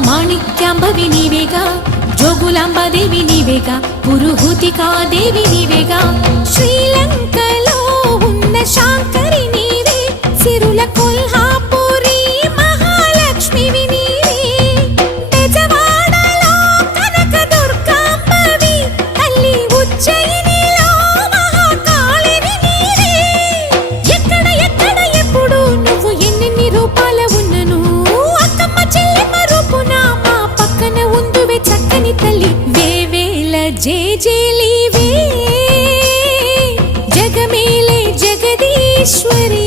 మాణిక్యాంబవి నీవేగా, జోగులాంబాదేవి నీవేగా, పురుహూతికాదేవి నీవేగా. శ్రీలంకలో ఉన్న శాంకరి నీవే, సిరుల కొల్హాపురి మహాలక్ష్మివి నీవే. బెజవాడలో కనక దుర్గాంబవి, తల్లి ఉజ్జయినిలో మహాకాళిని నీవే. ఎక్కడ ఎక్కడ ఎప్పుడు నువ్వు ఎన్నెన్ని రూపాల ఉన్నను, అక్కమ్మ చెల్లెమ్మ రూపున మా పక్కన ఉందువే చక్కని తల్లి. వేవేల జేజేలివే, జగమేలే జగదీశ్వరి.